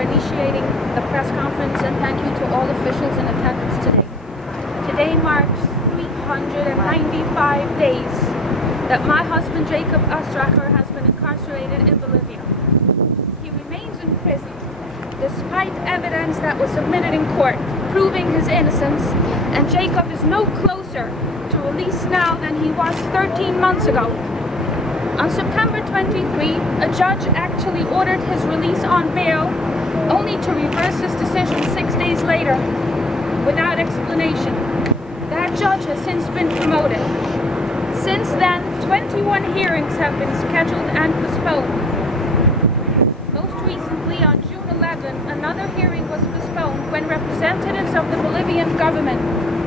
initiating the press conference, and thank you to all officials in attendance today. Today marks 395 days that my husband Jacob Ostreicher has been incarcerated in Bolivia. He remains in prison despite evidence that was submitted in court proving his innocence, and Jacob is no closer to release now than he was 13 months ago. On September 23, a judge actually ordered his release on bail, only to reverse his decision 6 days later without explanation. That judge has since been promoted. Since then, 21 hearings have been scheduled and postponed. Most recently, on June 11, another hearing was postponed when representatives of the Bolivian government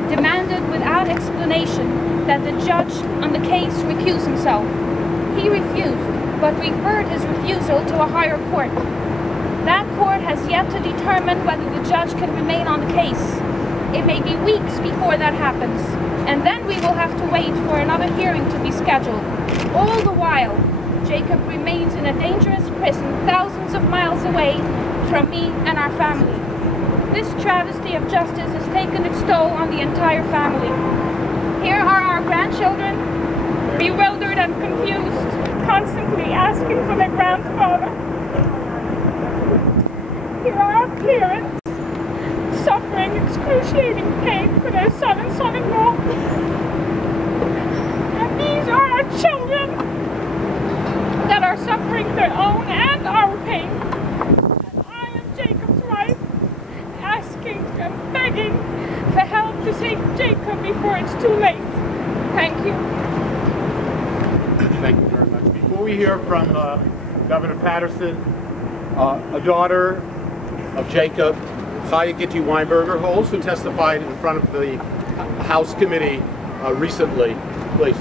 demanded without explanation that the judge on the case recuse himself. He refused, but referred his refusal to a higher court. That court has yet to determine whether the judge can remain on the case. It may be weeks before that happens, and then we will have to wait for another hearing to be scheduled. All the while, Jacob remains in a dangerous prison thousands of miles away from me and our family. This travesty of justice has taken its toll on the entire family. Here are our grandchildren, bewildered and confused, constantly asking for their grandfather. Here are our parents, suffering excruciating pain for their son and son-in-law. And these are our children that are suffering their own and our pain. And I am Jacob's wife, asking and begging for help to save Jacob before it's too late. Thank you. Thank you very much. Before we hear from Governor Patterson, a daughter of Jacob, Hikind Weinberger Holz, who testified in front of the House Committee recently. Please.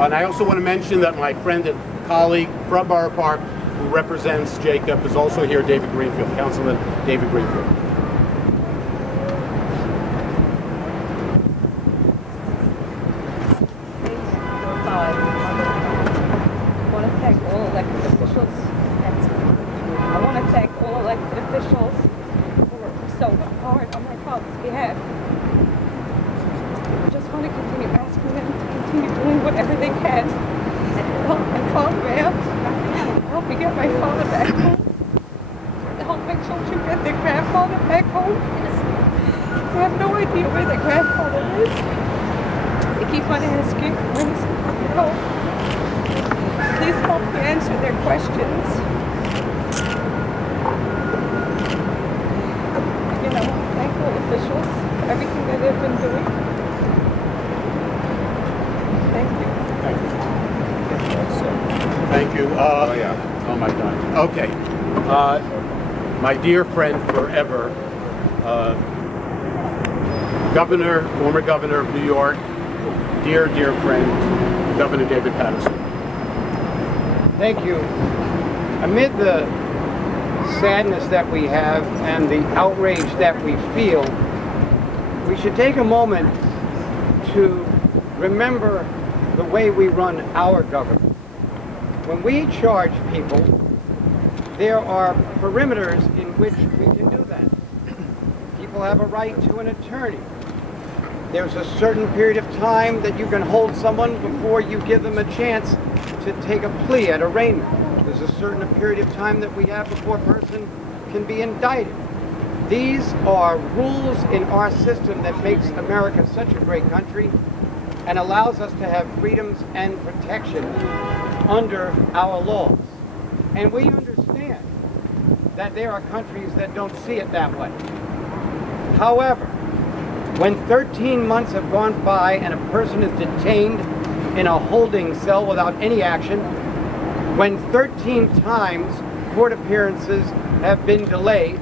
And I also want to mention that my friend and colleague from Borough Park, who represents Jacob, is also here, David Greenfield, Councilman David Greenfield. My dear friend forever, former Governor of New York, dear friend, Governor David Patterson. Thank you. Amid the sadness that we have and the outrage that we feel, we should take a moment to remember the way we run our government. When we charge people, there are perimeters in which we can do that. People have a right to an attorney. There's a certain period of time that you can hold someone before you give them a chance to take a plea at arraignment. There's a certain period of time that we have before a person can be indicted. These are rules in our system that makes America such a great country and allows us to have freedoms and protection under our laws. And we understand that there are countries that don't see it that way. However, when 13 months have gone by and a person is detained in a holding cell without any action, when 13 times court appearances have been delayed,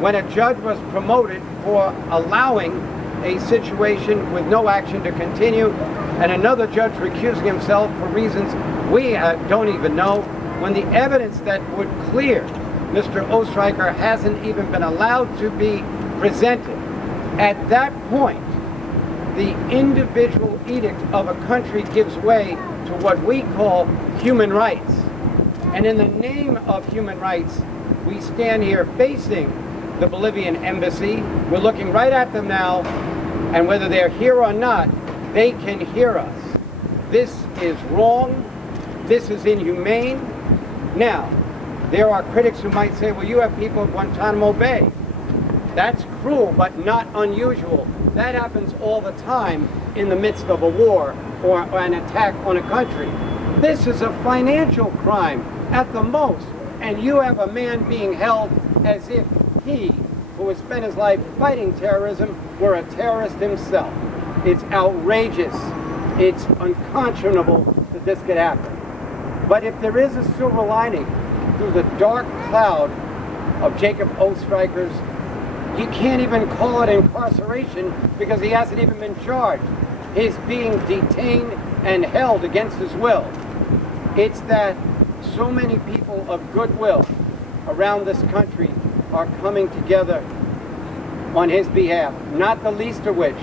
when a judge was promoted for allowing a situation with no action to continue, and another judge recusing himself for reasons we don't even know, when the evidence that would clear Mr. Ostreicher hasn't even been allowed to be presented, at that point, the individual edict of a country gives way to what we call human rights. And in the name of human rights, we stand here facing the Bolivian embassy. We're looking right at them now, and whether they're here or not, they can hear us. This is wrong. This is inhumane. Now, there are critics who might say, well, you have people at Guantanamo Bay. That's cruel, but not unusual. That happens all the time in the midst of a war or an attack on a country. This is a financial crime at the most, and you have a man being held as if he, who has spent his life fighting terrorism, were a terrorist himself. It's outrageous. It's unconscionable that this could happen. But if there is a silver lining through the dark cloud of Jacob Ostreicher's, you can't even call it incarceration because he hasn't even been charged. He's being detained and held against his will. It's that so many people of goodwill around this country are coming together on his behalf, not the least of which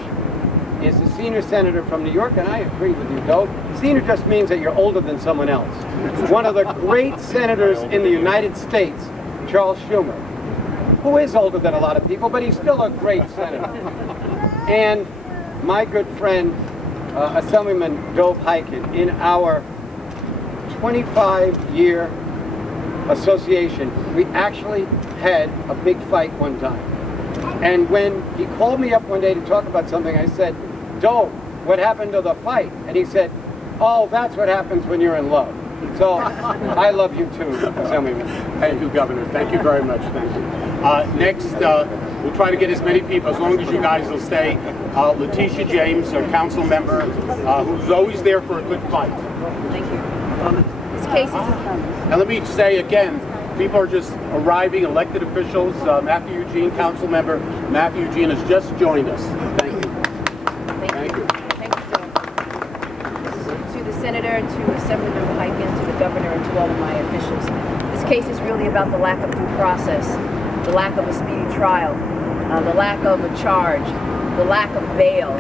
is the senior senator from New York, and I agree with you, Doe. Senior just means that you're older than someone else. One of the great senators in the United States, Charles Schumer, who is older than a lot of people, but he's still a great senator. And my good friend, Assemblyman Dov Hikind, in our 25-year association, we actually had a big fight one time. And when he called me up one day to talk about something, I said, Dov, what happened to the fight? And he said, oh, that's what happens when you're in love. So, I love you too, Assemblyman. Thank you, Governor. Thank you very much. Thank you. Next, we'll try to get as many people, as long as you guys will stay. Letitia James, our council member, who's always there for a good fight. Thank you. This case is... And let me say again, people are just arriving, elected officials. Matthew Eugene, council member Matthew Eugene has just joined us. Thank you. Thank you. Thank you, Joe. To the senator, to Assemblymember Hikind, to the governor, and to all of my officials. This case is really about the lack of due process, the lack of a speedy trial, the lack of a charge, the lack of bail.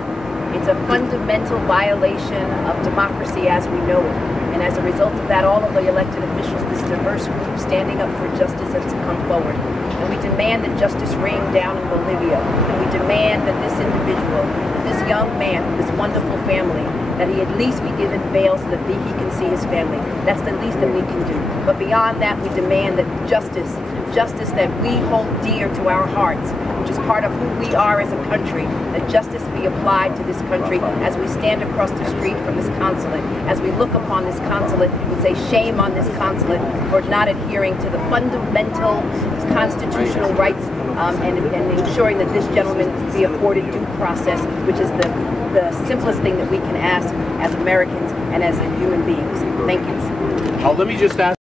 It's a fundamental violation of democracy as we know it. And as a result of that, all of the elected officials, this diverse group standing up for justice, has to come forward. And we demand that justice reign down in Bolivia. And we demand that this individual, this young man, this wonderful family, that he at least be given bail so that he can see his family. That's the least that we can do. But beyond that, we demand that justice that we hold dear to our hearts, which is part of who we are as a country, that justice be applied to this country as we stand across the street from this consulate, as we look upon this consulate and say shame on this consulate for not adhering to the fundamental constitutional rights and ensuring that this gentleman be afforded due process, which is the simplest thing that we can ask as Americans and as human beings. Thank you. Let me just ask